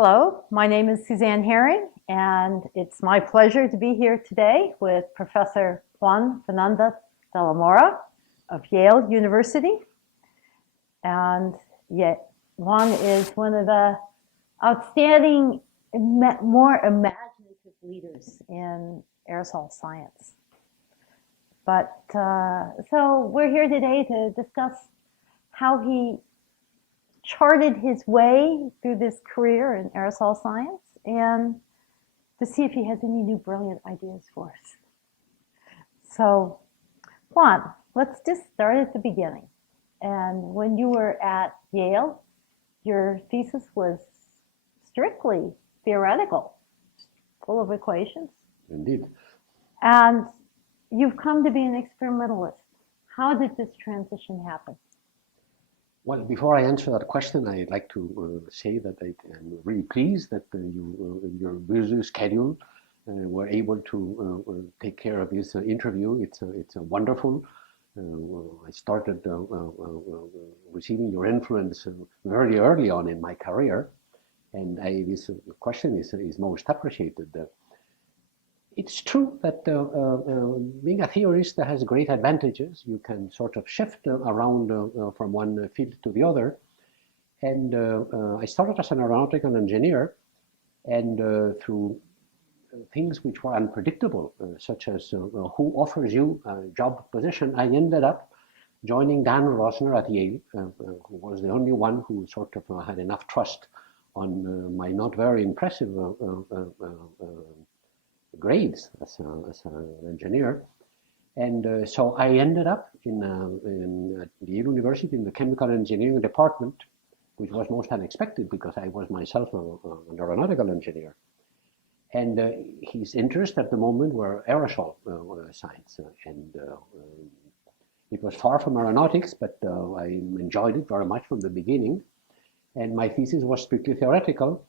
Hello, my name is Suzanne Herring, and it's my pleasure to be here today with Professor Juan De La Mora of Yale University. And yet, Juan is one of the outstanding, more imaginative leaders in aerosol science. But so we're here today to discuss how he charted his way through this career in aerosol science and to see if he has any new brilliant ideas for us. So, Juan, let's just start at the beginning. And when you were at Yale, your thesis was strictly theoretical, full of equations. Indeed. And you've come to be an experimentalist. How did this transition happen? Well, before I answer that question, I'd like to say that I am really pleased that you, in your busy schedule, were able to take care of this interview. It's wonderful. I started receiving your influence very early on in my career, and this question is most appreciated. It's true that being a theorist has great advantages. You can sort of shift around from one field to the other. And I started as an aeronautical engineer, and through things which were unpredictable, such as who offers you a job position, I ended up joining Dan Rosner at Yale, who was the only one who sort of had enough trust on my not very impressive grades as an engineer. And so I ended up in the Yale University in the chemical engineering department, which was most unexpected because I was myself an aeronautical engineer. And his interests at the moment were aerosol science. And it was far from aeronautics, but I enjoyed it very much from the beginning. And my thesis was strictly theoretical.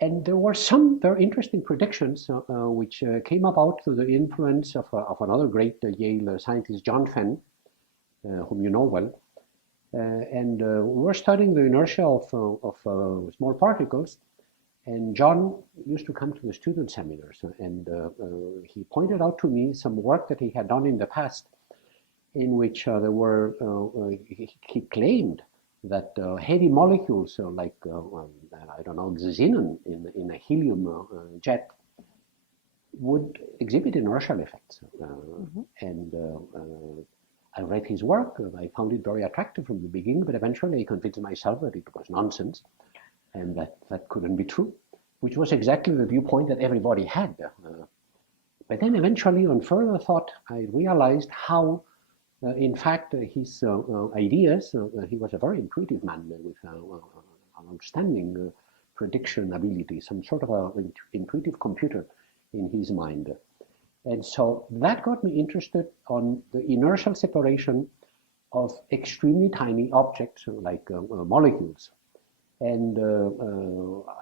And there were some very interesting predictions which came about through the influence of another great Yale scientist, John Fenn, whom you know well. And we were studying the inertia of small particles. And John used to come to the student seminars, and he pointed out to me some work that he had done in the past, in which there were, he claimed that heavy molecules like, I don't know, xenon in a helium jet would exhibit inertial effects. And I read his work. I found it very attractive from the beginning, but eventually I convinced myself that it was nonsense and that couldn't be true, which was exactly the viewpoint that everybody had. But then eventually, on further thought, I realized how in fact, his ideas, he was a very intuitive man with an outstanding prediction ability, some sort of an intuitive computer in his mind. And so that got me interested on the inertial separation of extremely tiny objects like molecules. And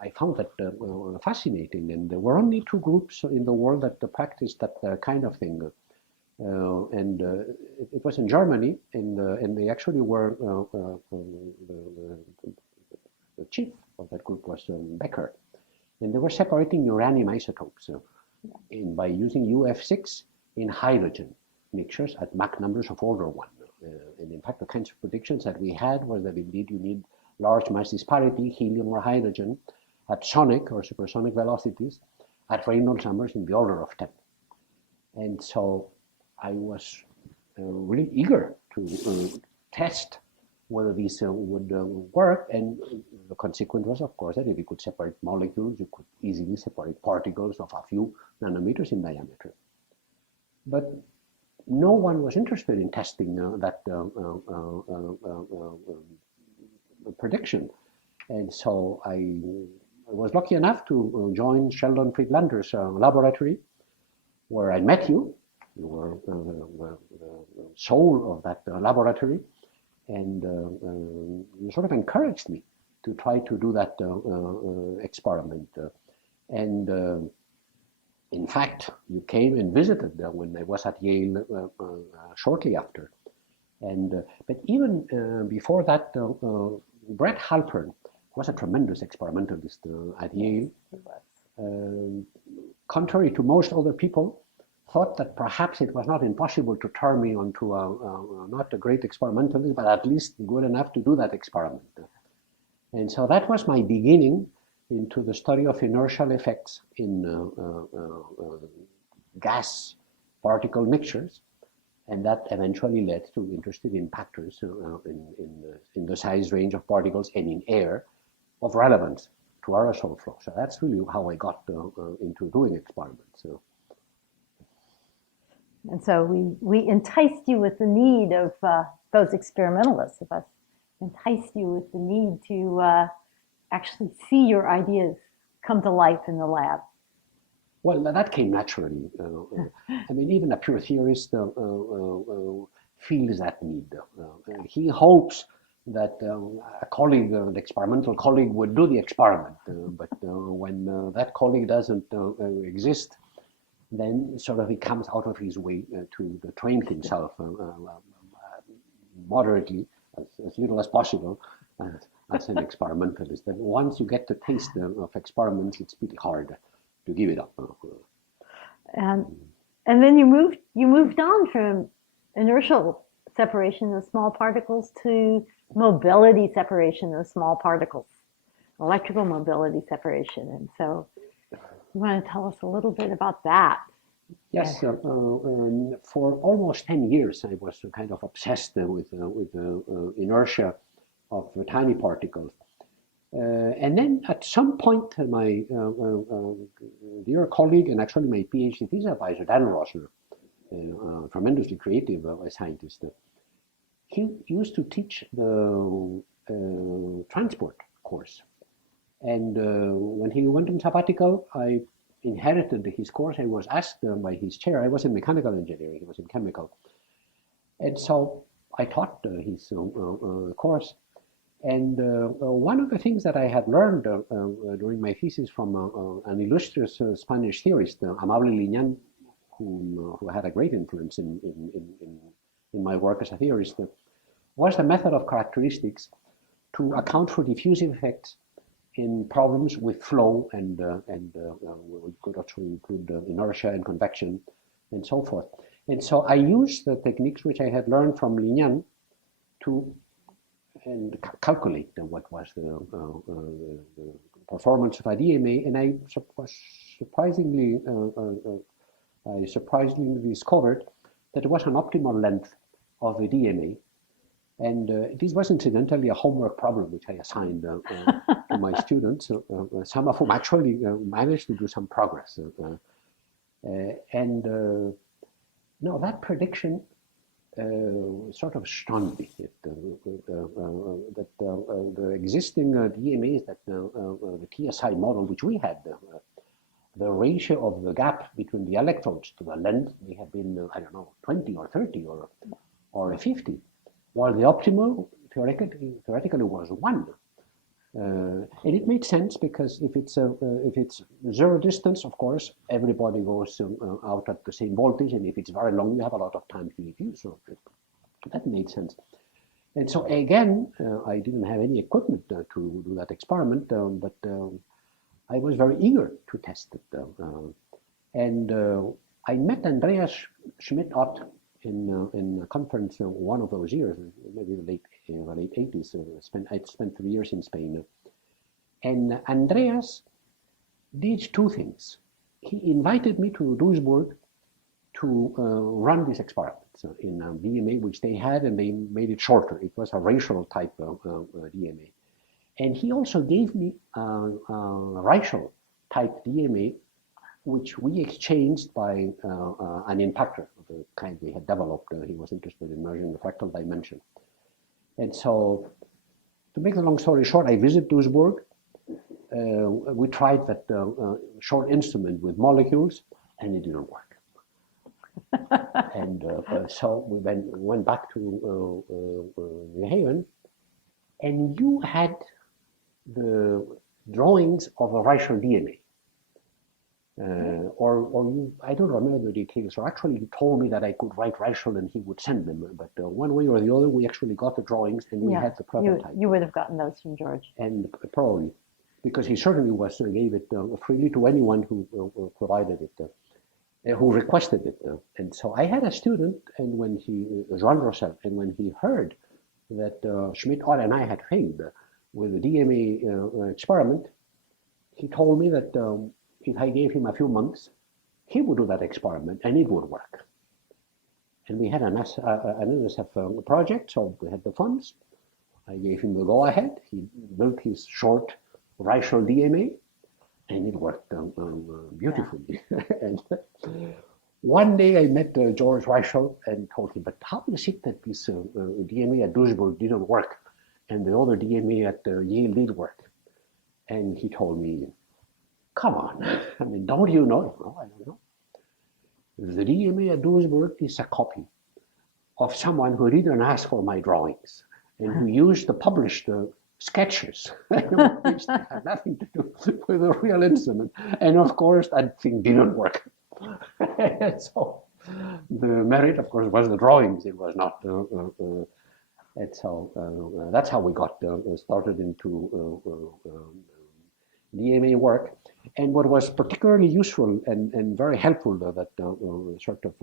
I found that fascinating. And there were only two groups in the world that practiced that kind of thing. And it was in Germany, and they actually were the chief of that group was Becker, and they were separating uranium isotopes by using UF6 in hydrogen mixtures at Mach numbers of order 1. And in fact, the kinds of predictions that we had was that indeed you need large mass disparity, helium or hydrogen, at sonic or supersonic velocities, at Reynolds numbers in the order of 10. And so I was really eager to test whether these would work, and the consequence was, of course, that if you could separate molecules, you could easily separate particles of a few nanometers in diameter. But no one was interested in testing that prediction, and so I was lucky enough to join Sheldon Friedlander's laboratory, where I met you. You were the soul of that laboratory, and you sort of encouraged me to try to do that experiment. And in fact, you came and visited when I was at Yale shortly after. And but even before that, Brett Halpern, was a tremendous experimentalist at Yale. He was. Contrary to most other people, thought that perhaps it was not impossible to turn me onto not a great experimentalist, but at least good enough to do that experiment. And so that was my beginning into the study of inertial effects in gas particle mixtures. And that eventually led to interesting impactors in the size range of particles and in air of relevance to aerosol flow. So that's really how I got into doing experiments. And so we enticed you with the need of those experimentalists of us, enticed you with the need to actually see your ideas come to life in the lab. Well, that came naturally. I mean, even a pure theorist feels that need. He hopes that a colleague, an experimental colleague, would do the experiment. But when that colleague doesn't exist, then sort of he comes out of his way to train himself moderately, as little as possible, as an experimentalist. And once you get the taste of experiments, it's pretty hard to give it up. And then you moved on from inertial separation of small particles to mobility separation of small particles, electrical mobility separation. And so you want to tell us a little bit about that? Yes, for almost 10 years I was kind of obsessed with inertia of tiny particles. And then at some point, my dear colleague and actually my PhD thesis advisor, Dan Rosner, a tremendously creative scientist, he used to teach the transport course. And when he went on sabbatical, I inherited his course. I was asked by his chair. I was in mechanical engineering, he was in chemical. And so I taught his course. And one of the things that I had learned during my thesis from an illustrious Spanish theorist, Amable Liñán, who had a great influence in my work as a theorist, was the method of characteristics to account for diffusive effects in problems with flow and we could also include inertia and convection and so forth. And so I used the techniques which I had learned from Liñán to calculate what was the performance of a DMA, and I was surprisingly discovered that it was an optimal length of a DMA. And this was incidentally a homework problem which I assigned to my students, some of whom actually managed to do some progress. Now that prediction sort of stunned me. That the existing DMAs, that the TSI model which we had, the ratio of the gap between the electrodes to the length may have been, I don't know, 20 or 30 or 50, while the optimal theoretically was 1. And it made sense because if it's zero distance, of course, everybody goes out at the same voltage, and if it's very long, you have a lot of time to diffuse. So that made sense. And so again, I didn't have any equipment to do that experiment, but I was very eager to test it. And I met Andreas Schmidt-Ott in a conference one of those years, maybe the late 80s. I spent 3 years in Spain. And Andreas did 2 things. He invited me to Duisburg to run these experiments in a DMA which they had, and they made it shorter. It was a racial type DMA. And he also gave me a Reichel type DMA, which we exchanged by an impactor of the kind we had developed. He was interested in measuring the fractal dimension. And so, to make the long story short, I visited Duisburg. We tried that short instrument with molecules, and it didn't work. And so we went back to New Haven, and you had the drawings of a Reichel DMA. I don't remember the details. Or actually, he told me that I could write Reichel and he would send them. But one way or the other, we actually got the drawings and we had the prototype. You would have gotten those from George. And probably, because he certainly gave it freely to anyone who provided it, who requested it. And so I had a student, and when Jean Rossel, and when he heard that Schmidt, Ott, and I had failed with the DMA experiment, he told me that if I gave him a few months, he would do that experiment and it would work. And we had an NSF project, so we had the funds. I gave him the go-ahead. He built his short Reichel DMA, and it worked beautifully. Yeah. And one day I met George Reichel and told him, but how is it that this DMA at Duisburg didn't work and the other DMA at Yale did work? And he told me, come on, I mean, don't you know? No, I don't know. The DMA at Duisburg is a copy of someone who didn't ask for my drawings and who used the published sketches, which had nothing to do with the real instrument. And of course, that thing didn't work. So the merit, of course, was the drawings. It was not. And so that's how we got started into DMA work. And what was particularly useful and very helpful that sort of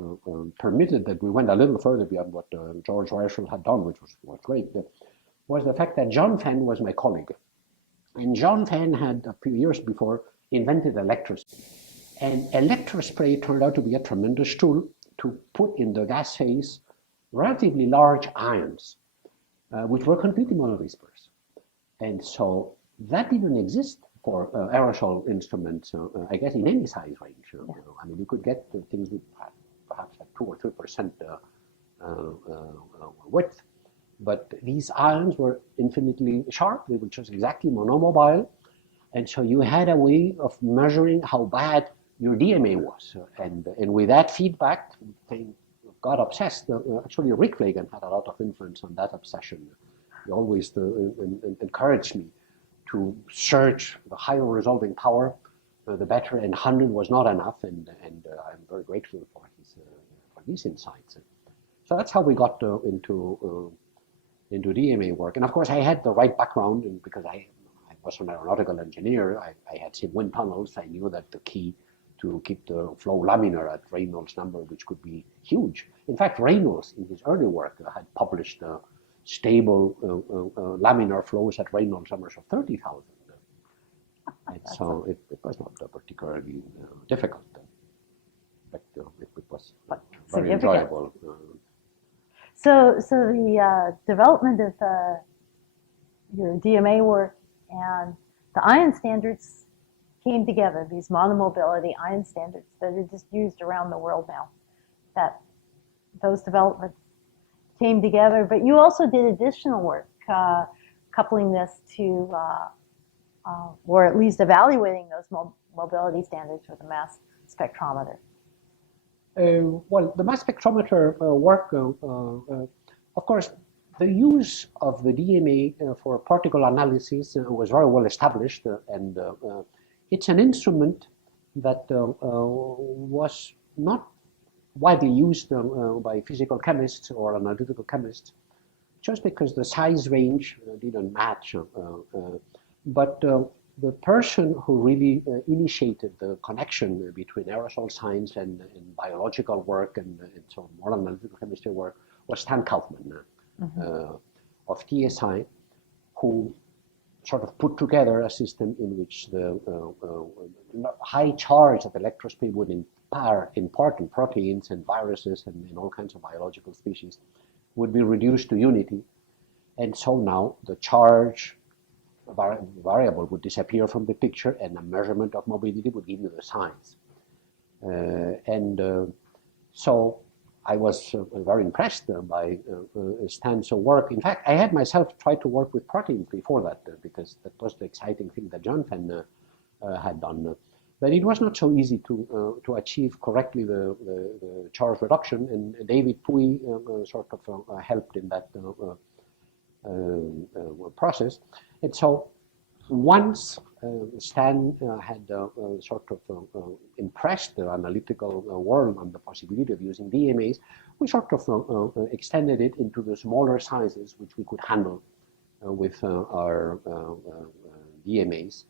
permitted that we went a little further beyond what George Reichel had done, which was great, was the fact that John Fenn was my colleague. And John Fenn had, a few years before, invented electrospray. And electrospray turned out to be a tremendous tool to put in the gas phase relatively large ions, which were completely monodisperse. And so that didn't exist for aerosol instruments, I guess, in any size range. I mean, you could get things with perhaps like 2 or 3% width. But these ions were infinitely sharp. They were just exactly monomobile. And so you had a way of measuring how bad your DMA was. And with that feedback, they got obsessed. Actually, Rick Reagan had a lot of influence on that obsession. He always encouraged me to search the higher resolving power, the better, and 100 was not enough. And I'm very grateful for these insights. So that's how we got into DMA work. And of course, I had the right background, and because I was an aeronautical engineer, I had seen wind tunnels. I knew that the key to keep the flow laminar at Reynolds number, which could be huge. In fact, Reynolds, in his early work, had published stable laminar flows at Reynolds numbers of 30,000. And so it was not particularly difficult, but it was very enjoyable. So the development of your DMA work and the ion standards came together, these monomobility ion standards that are just used around the world now. That those developments came together, but you also did additional work coupling this to, or at least evaluating those mobility standards with a mass spectrometer. Well, the mass spectrometer work, of course, the use of the DMA for particle analysis was very well established, and it's an instrument that was not widely used by physical chemists or analytical chemists, just because the size range didn't match. But the person who really initiated the connection between aerosol science and biological work and so more analytical chemistry work was Stan Kaufman of TSI, who sort of put together a system in which the high charge of electrospray would impart in proteins and viruses and in all kinds of biological species would be reduced to unity. And so now the charge variable would disappear from the picture, and a measurement of mobility would give you the size. So I was very impressed by Stan's work. In fact, I had myself tried to work with proteins before that, because that was the exciting thing that John Fenn had done. But it was not so easy to achieve correctly the charge reduction, and David Pui sort of helped in that process. And so once Stan had sort of impressed the analytical world on the possibility of using DMAs, we sort of extended it into the smaller sizes which we could handle with our DMAs.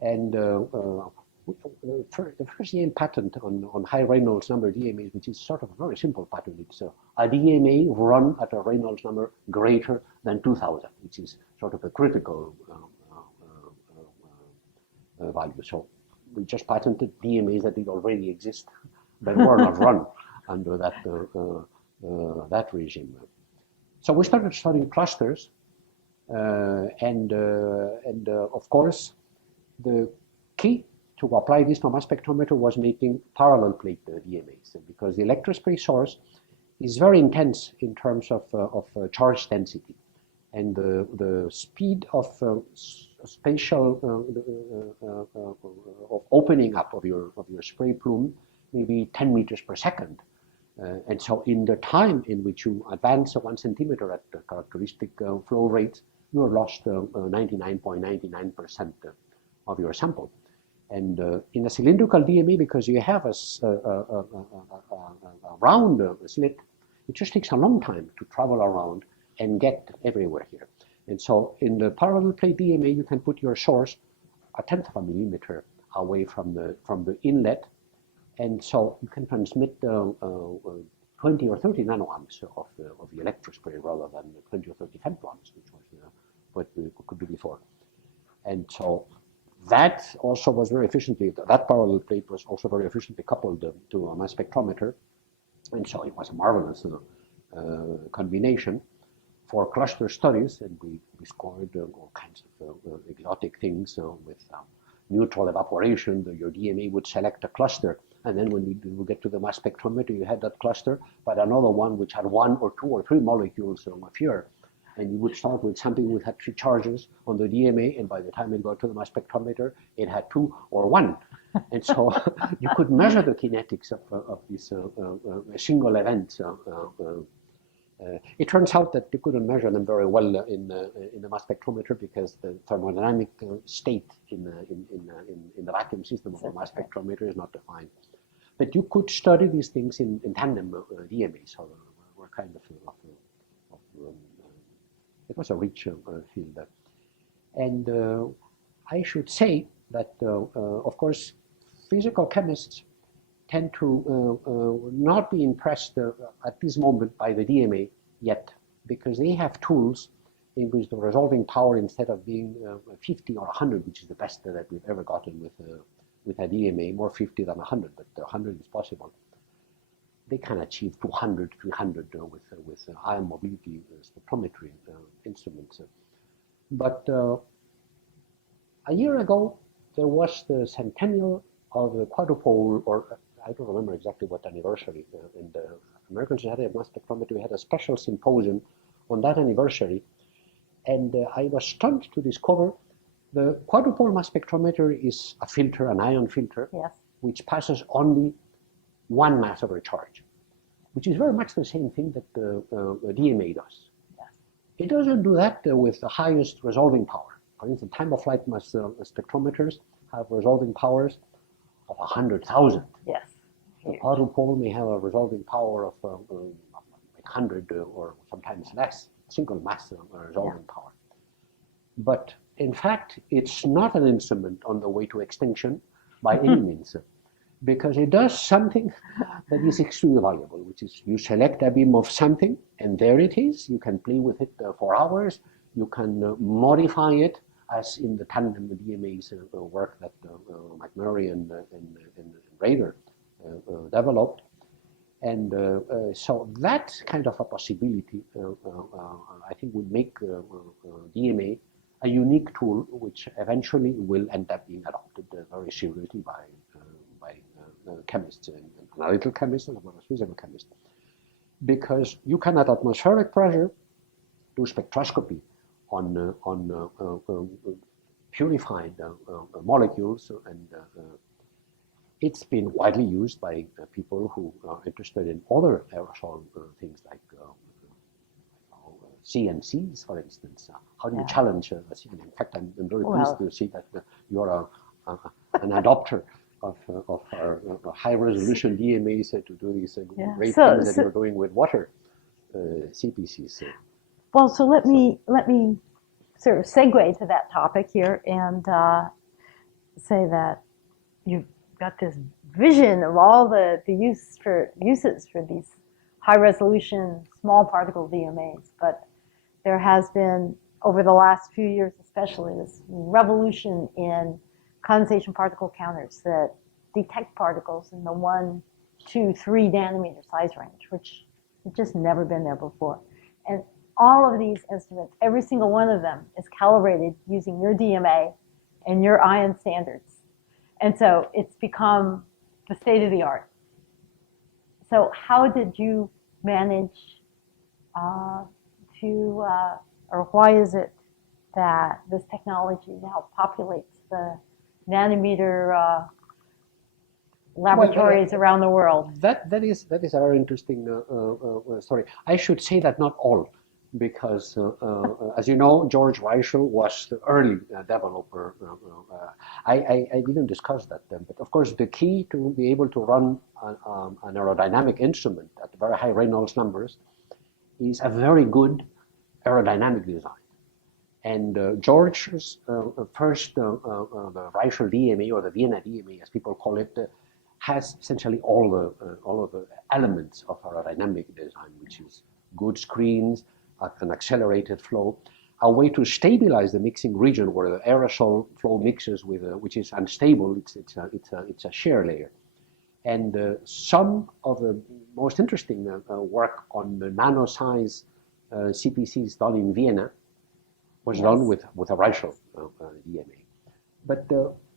And the first Yale patent on high Reynolds number DMAs, which is sort of a very simple patent, it's a DMA run at a Reynolds number greater than 2000, which is sort of a critical value. So we just patented DMAs that did already exist, but were not run under that regime. So we started studying clusters, and of course, the key to apply this to mass spectrometer was making parallel plate DMAs, because the electrospray source is very intense in terms of charge density, and the speed of spatial of opening up of your spray plume may be 10 meters per second. And so in the time in which you advance 1 centimeter at the characteristic flow rates, you are lost 99.99% of your sample. And in a cylindrical DMA, because you have a round slit, it just takes a long time to travel around and get everywhere here. And so in the parallel plate DMA, you can put your source 1/10 of a millimeter away from the inlet, and so you can transmit 20 or 30 nanoamps of the electrospray rather than 20 or 30 femtoamps, which was what we could do before. And so that also was very efficiently, that parallel plate was also very efficiently coupled to a mass spectrometer, and so it was a marvelous combination for cluster studies, and we scored all kinds of exotic things with neutral evaporation. Your DMA would select a cluster, and then when you get to the mass spectrometer, you had that cluster, but another one which had 1 or 2 or 3 molecules of here. And you would start with something which had 3 charges on the DMA, and by the time it got to the mass spectrometer, it had 2 or 1. And so you could measure the kinetics of this single event. It turns out that you couldn't measure them very well in the mass spectrometer, because the thermodynamic state in the vacuum system of a mass spectrometer is not defined. But you could study these things in tandem DMAs, so we're kind of it was a rich field. And I should say that, of course, physical chemists tend to not be impressed at this moment by the DMA yet, because they have tools in which the resolving power, instead of being 50 or 100, which is the best that we've ever gotten with a DMA, more 50 than 100, but 100 is possible. They can achieve 200, 300 with ion mobility spectrometry instruments. But a year ago, there was the centennial of the quadrupole, or I don't remember exactly what anniversary. In the American Society of Mass Spectrometry, we had a special symposium on that anniversary. And I was stunned to discover the quadrupole mass spectrometer is a filter, an ion filter, yes, which passes only 1 mass over charge, which is very much the same thing that the DMA does. Yes. It doesn't do that with the highest resolving power. For instance, time-of-flight mass spectrometers have resolving powers of 100,000. Yes. The quadrupole may have a resolving power of 100 or sometimes less, single mass resolving power. But in fact, it's not an instrument on the way to extinction by any means, because it does something that is extremely valuable, which is you select a beam of something, and there it is. You can play with it for hours. You can modify it, as in the tandem DMA's work that McMurray and Rader developed. And so that kind of a possibility, I think, would make DMA a unique tool, which eventually will end up being adopted very seriously by chemists, and analytical chemists, as well as physical chemists. Because you can, at atmospheric pressure, do spectroscopy on purified molecules, and it's been widely used by people who are interested in other aerosol things like CNCs, for instance? How do you Yeah. challenge a CNC? In fact, I'm very Well- pleased to see that you're an adopter of our high-resolution DMAs to do these Yeah. great So- things that so- you're doing with water CPCs. Well, so let me sort of segue to that topic here and say that you've got this vision of all the uses for these high resolution small particle DMAs, but there has been over the last few years especially this revolution in condensation particle counters that detect particles in the 1, 2, 3 nanometer size range, which had just never been there before. And all of these instruments, every single one of them is calibrated using your DMA and your ion standards. And so it's become the state of the art. So how did you manage or why is it that this technology now populates the nanometer laboratories around the world? That is a very interesting story. I should say that not all, because as you know, George Reichel was the early developer. I didn't discuss that then, but of course the key to be able to run an aerodynamic instrument at very high Reynolds numbers is a very good aerodynamic design. And George's first the Reichel DMA, or the Vienna DMA as people call it, has essentially all of the elements of aerodynamic design, which is good screens, an accelerated flow, a way to stabilize the mixing region where the aerosol flow mixes with which is unstable. It's a shear layer, and some of the most interesting work on the nano size CPCs done in Vienna was done with a Reichel DMA. But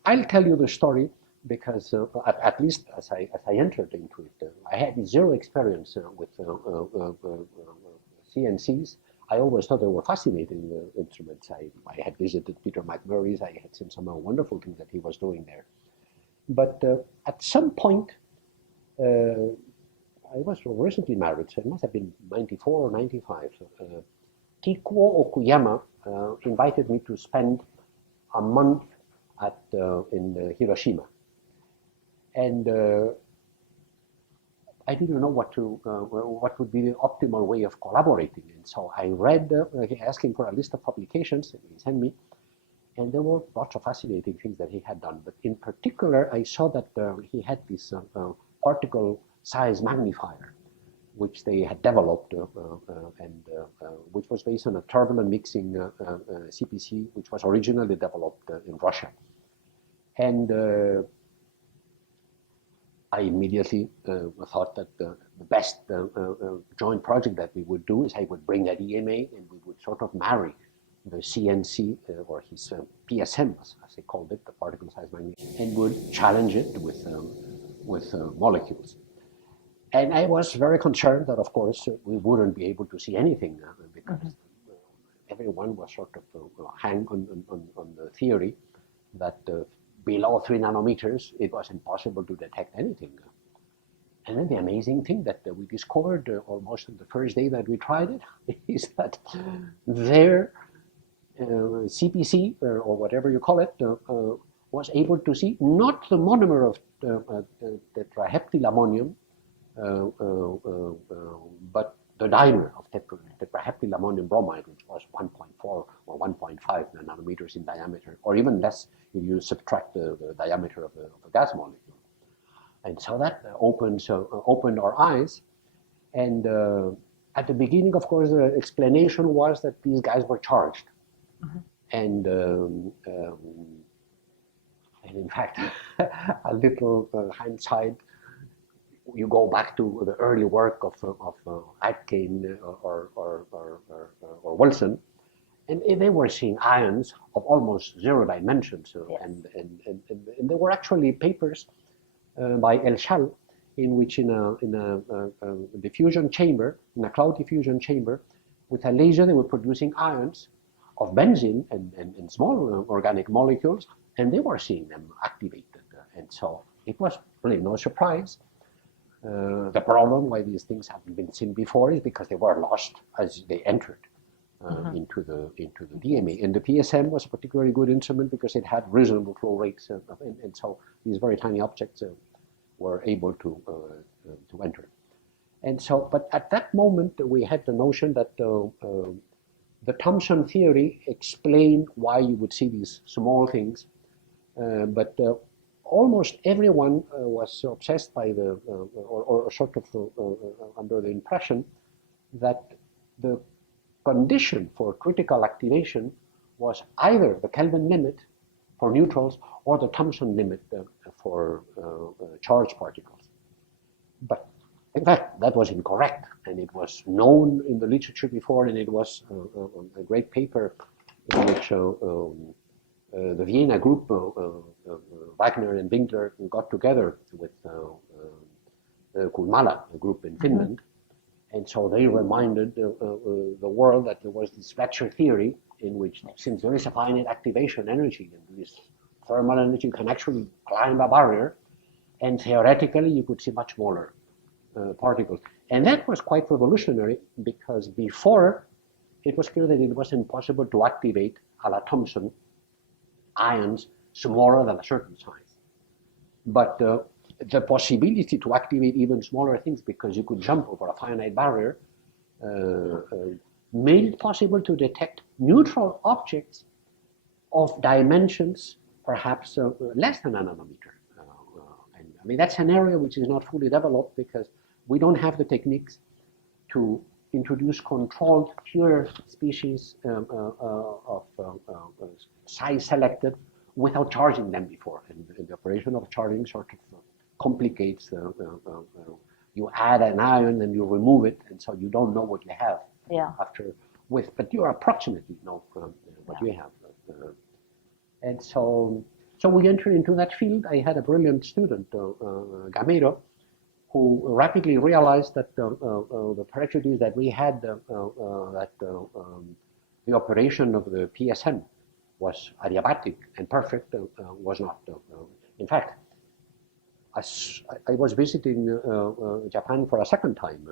I'll tell you the story because at least as I entered into it, I had zero experience with CNCs. I always thought they were fascinating instruments. I had visited Peter McMurray's. I had seen some wonderful things that he was doing there. But at some point, I was recently married, so it must have been 94 or 95. Kikuo Okuyama invited me to spend a month in Hiroshima. And I didn't know what would be the optimal way of collaborating. And so I read, asking for a list of publications that he sent me, and there were lots of fascinating things that he had done. But in particular, I saw that he had this particle size magnifier, which they had developed, and which was based on a turbulent mixing CPC, which was originally developed in Russia. And I immediately thought that the best joint project that we would do is I would bring an EMA and we would sort of marry the CNC or his PSM, as they called it, the particle size magnifier, and would challenge it with molecules. And I was very concerned that, of course, we wouldn't be able to see anything because everyone was sort of hang on the theory that below 3 nanometers, it was impossible to detect anything. And then the amazing thing that we discovered almost on the first day that we tried it is that their CPC, or whatever you call it, was able to see not the monomer of tetraheptylammonium, but the dimer of tetraheptylammonium bromide, which was 1.4 or 1.5 nanometers in diameter, or even less if you subtract the diameter of the gas molecule. And so that opened our eyes. And at the beginning, of course, the explanation was that these guys were charged. And in fact, a little hindsight, you go back to the early work of Aitken or Wilson, and they were seeing ions of almost 0 dimensions. Yes. And there were actually papers by El Shal in which in a diffusion chamber, in a cloud diffusion chamber, with a laser they were producing ions of benzene and small organic molecules, and they were seeing them activated. And so it was really no surprise. The problem why these things haven't been seen before is because they were lost as they entered. into the DMA. And the PSM was a particularly good instrument because it had reasonable flow rates, and so these very tiny objects were able to enter. And so, but at that moment, we had the notion that the Thomson theory explained why you would see these small things, but almost everyone was obsessed by or sort of under the impression that the condition for critical activation was either the Kelvin limit for neutrals or the Thomson limit for charged particles. But in fact, that was incorrect, and it was known in the literature before, and it was a great paper in which the Vienna group, Wagner and Winkler, got together with Kulmala, a group in Finland, and so they reminded the world that there was this Fletcher theory in which, since there is a finite activation energy, and this thermal energy can actually climb a barrier, and theoretically you could see much smaller particles. And that was quite revolutionary because before it was clear that it was impossible to activate a la Thomson ions smaller than a certain size. But the possibility to activate even smaller things because you could jump over a finite barrier made it possible to detect neutral objects of dimensions perhaps less than a nanometer. And I mean, that's an area which is not fully developed because we don't have the techniques to introduce controlled pure species of size selected without charging them before. And the operation of charging sort of complicates. You add an ion and you remove it, and so you don't know what you have after but you approximately know what you have. And so we entered into that field. I had a brilliant student, Gamero, who rapidly realized that the prejudice that we had that the operation of the PSM was adiabatic and perfect was not. In fact, I was visiting Japan for a second time,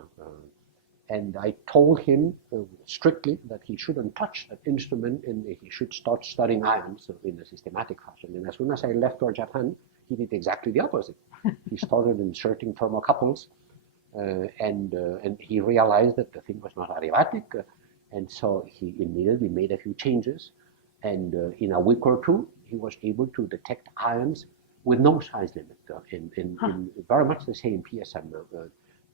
and I told him strictly that he shouldn't touch that instrument and he should start studying ions in a systematic fashion. And as soon as I left for Japan, he did exactly the opposite. He started inserting thermocouples, and he realized that the thing was not adiabatic, and so he immediately made a few changes, and in a week or two, he was able to detect ions with no size limit in very much the same PSM,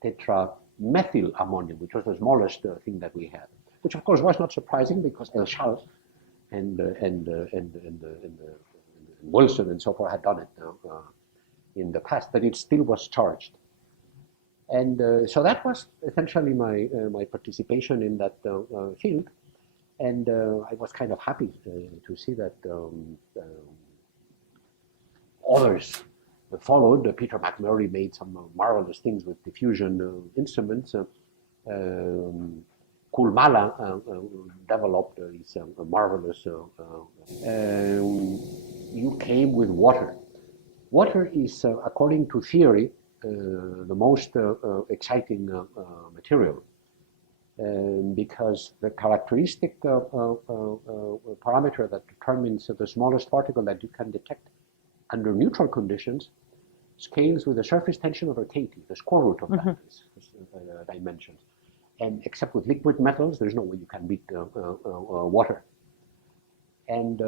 tetramethyl ammonium, which was the smallest thing that we had, which of course was not surprising because El Schall and Wilson and so forth had done it in the past, but it still was charged. And so that was essentially my participation in that field. And I was kind of happy to see that others followed. Peter McMurray made some marvelous things with diffusion instruments. Kulmala developed these marvelous. You came with water. Water is, according to theory, the most exciting material. Because the characteristic parameter that determines the smallest particle that you can detect under neutral conditions scales with the surface tension over kT, the square root of that dimensions. And except with liquid metals, there's no way you can beat water. And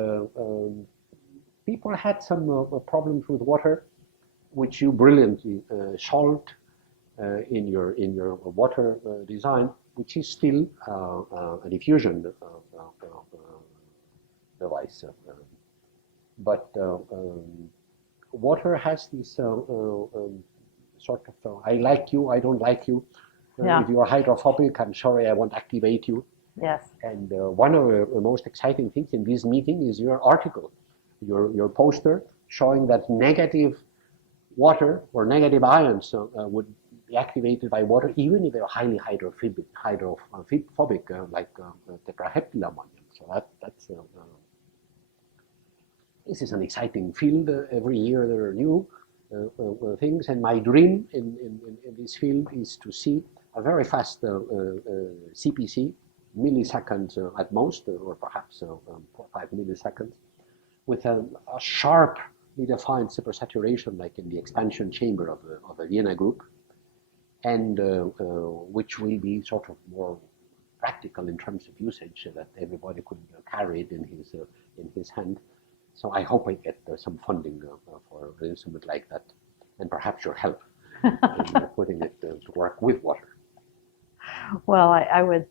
people had some problems with water, which you brilliantly solved in your water design, which is still a diffusion device. But water has this sort of, I like you, I don't like you. If you are hydrophobic, I'm sorry, I won't activate you. Yes. And one of the most exciting things in this meeting is your article, your poster showing that negative water or negative ions would be activated by water, even if they're highly hydrophobic, like tetraheptyl ammonium. So that's this is an exciting field. Every year there are new things, and my dream in this field is to see a very fast CPC milliseconds at most, or perhaps 4 or 5 milliseconds, with a sharply defined supersaturation, like in the expansion chamber of a Vienna group, and which will be sort of more practical in terms of usage, so that everybody could carry it in his hand. So I hope I get some funding for an instrument like that, and perhaps your help in putting it to work with water. Well, I would,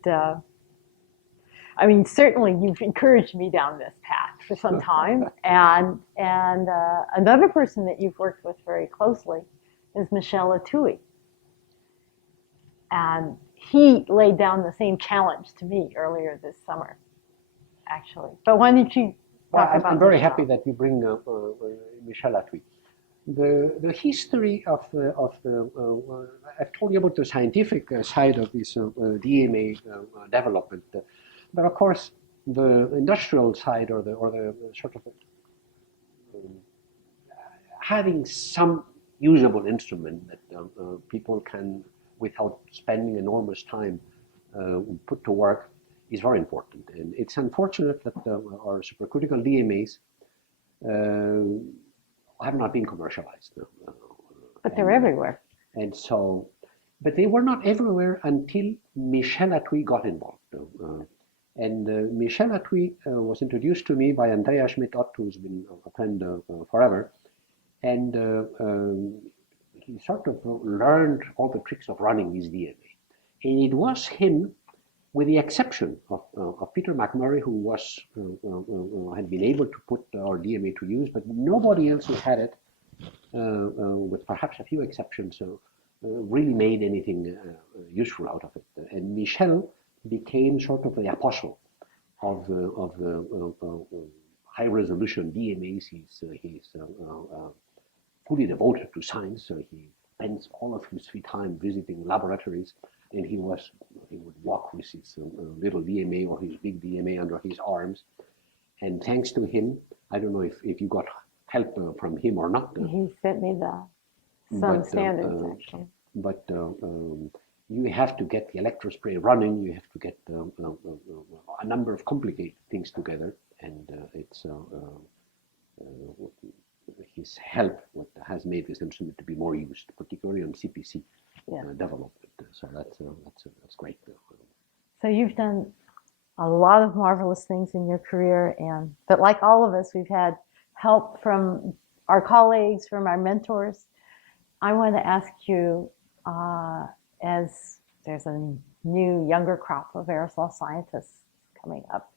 I mean, certainly you've encouraged me down this path for some time. And another person that you've worked with very closely is Michel Atouy. And he laid down the same challenge to me earlier this summer, actually. But why don't you talk about I'm very Michel? happy that you bring Michel Atouy. The history of the I've told you about the scientific side of this DMA development, but of course the industrial side, or the sort of having some usable instrument that people can, without spending enormous time, put to work, is very important. And it's unfortunate that our supercritical DMAs have not been commercialized. But they're everywhere. And so, but they were not everywhere until Michel Atouy got involved. Michel Atouy was introduced to me by Andrea Schmidt-Ott, who's been a friend forever. And he sort of learned all the tricks of running his DMA. And it was him, with the exception of Peter McMurray, who was had been able to put our DMA to use, but nobody else who had it, with perhaps a few exceptions, really made anything useful out of it. And Michel became sort of the apostle of the high-resolution DMAs. He's fully devoted to science, so he spends all of his free time visiting laboratories, and he would walk with his little DMA or his big DMA under his arms. And thanks to him, I don't know if you got help from him or not. He sent me some standards, actually. But you have to get the electrospray running, you have to get a number of complicated things together, and it's his help has made this instrument to be more used, particularly on CPC development. So that's great. So you've done a lot of marvelous things in your career, but like all of us, we've had help from our colleagues, from our mentors. I want to ask you, as there's a new younger crop of aerosol scientists coming up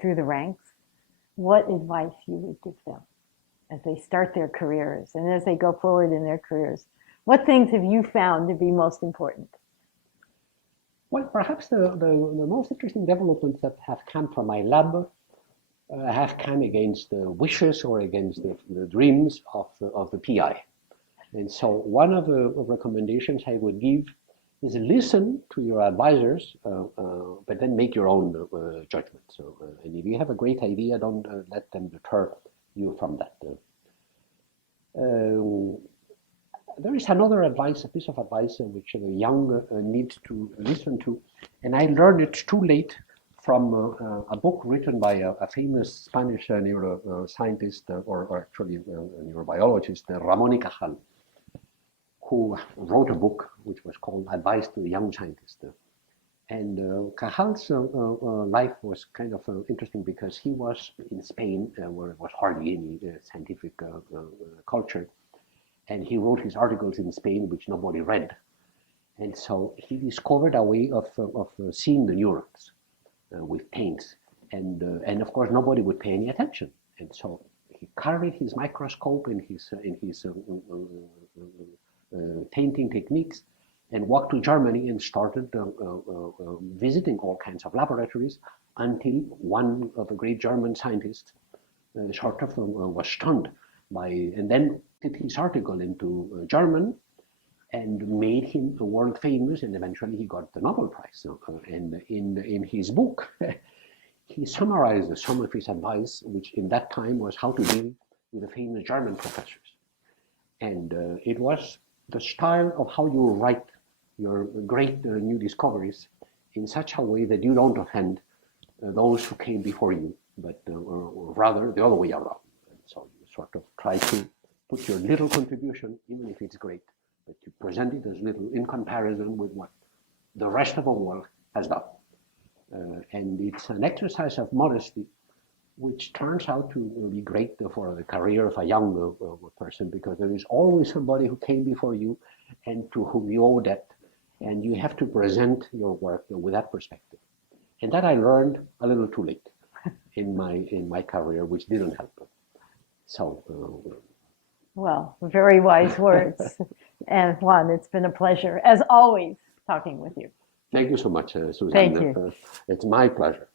through the ranks, what advice you would give them as they start their careers and as they go forward in their careers? What things have you found to be most important? Well, perhaps the most interesting developments that have come from my lab have come against the wishes or against the dreams of the PI. And so one of the recommendations I would give is listen to your advisors, but then make your own judgment. So, and if you have a great idea, don't let them deter you from that. There is another advice, a piece of advice which the young need to listen to, and I learned it too late from a book written by a famous Spanish neuroscientist, or actually neurobiologist, Ramón y Cajal, who wrote a book which was called Advice to the Young Scientist. And Cajal's life was kind of interesting because he was in Spain, where there was hardly any scientific culture, and he wrote his articles in Spain which nobody read. And so he discovered a way of seeing the neurons with paints, and of course nobody would pay any attention. And so he carried his microscope and his painting techniques and walked to Germany and started visiting all kinds of laboratories, until one of the great German scientists sort of was stunned by, and then did his article into German and made him world famous, and eventually he got the Nobel Prize. And in his book, he summarized some of his advice, which in that time was how to deal with the famous German professors. And it was the style of how you write your great new discoveries, in such a way that you don't offend those who came before you, but or rather the other way around. And so you sort of try to put your little contribution, even if it's great, but you present it as little in comparison with what the rest of the world has done. And it's an exercise of modesty, which turns out to be great for the career of a young person, because there is always somebody who came before you and to whom you owe debt, and you have to present your work with that perspective. And that I learned a little too late in my career, which didn't help. So. Well, very wise words. And Juan, it's been a pleasure, as always, talking with you. Thank you so much, Susan. Thank you. It's my pleasure.